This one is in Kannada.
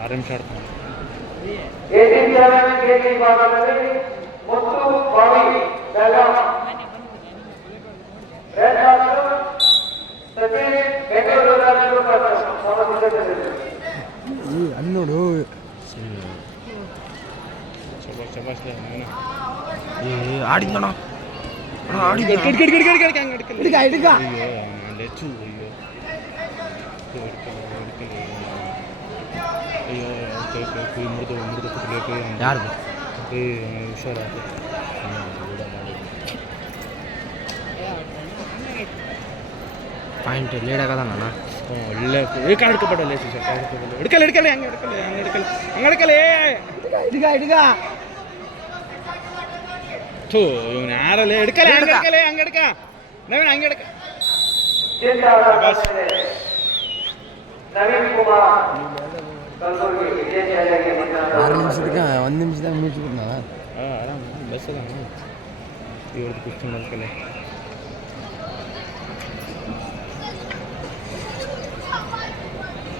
6 ನಿಮಿಷ ಆಡ್ತಾನೆ. ಅಲ್ಲಿ ನೋಡು ಆಡಿದ್ನಣ ಯಾರು ಹುಷಾರ ಪಾಯಿಂಟ್ ಲೇಟ್ ಆಗದ ನಾನು ಒಳ್ಳೆ ಹಿಡ್ಕೊಬೇಡಲ್ಲ ಹಿಡ್ಕಲ್ಲ ಹಿಡ್ಕಲ್ಲ ಹಂಗೆ ಹಿಡ್ಕಲ್ಲ ಹಂಗೆ ಹಿಡ್ಕಲ್ಲ ಹಂಗೆ ಹಿಡ್ಕಲ್ಲ ಹಿಡ್ಗ ಥೂ ಇವನು ಯಾರಲ್ಲ ಹಿಡ್ಕಲ್ಲ ಹಂಗೆ ಹಿಡ್ಕಲ್ಲ ಹಂಗೆ ಹಿಡ್ಕ ನವೀನ್ ಹಂಗೆ ಹಿಡ್ಕ ಒಂದು ನಿಮಿಷದಾಗ ಮುಗಿಸ್ಬಿಟ್ಟು ಆರಾಮ ಬಸ್ ಅದ ಇವ್ರದ್ದು ಕುಸ್ತಿ ಮಾಡ್ಕಲ್ಲ